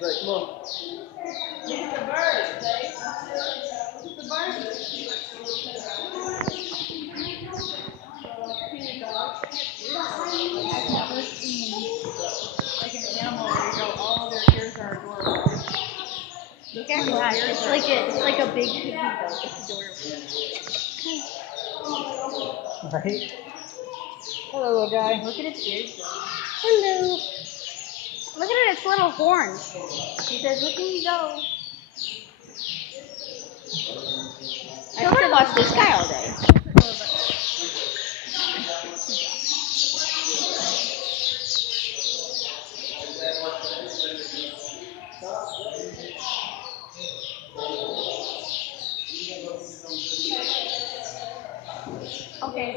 Right, come on. Look at the birds, Dave. Look at the birds. I've never seen like an animal where you go, all of their ears are adorable. Look at Yeah, his ears it's are like adorable. it's like a big cookie dough. It's adorable. Right? Hello, little guy. Look at its ears though. Hello. Look at its little horns. He says, "Look at me go." I could watch this guy all day. Okay.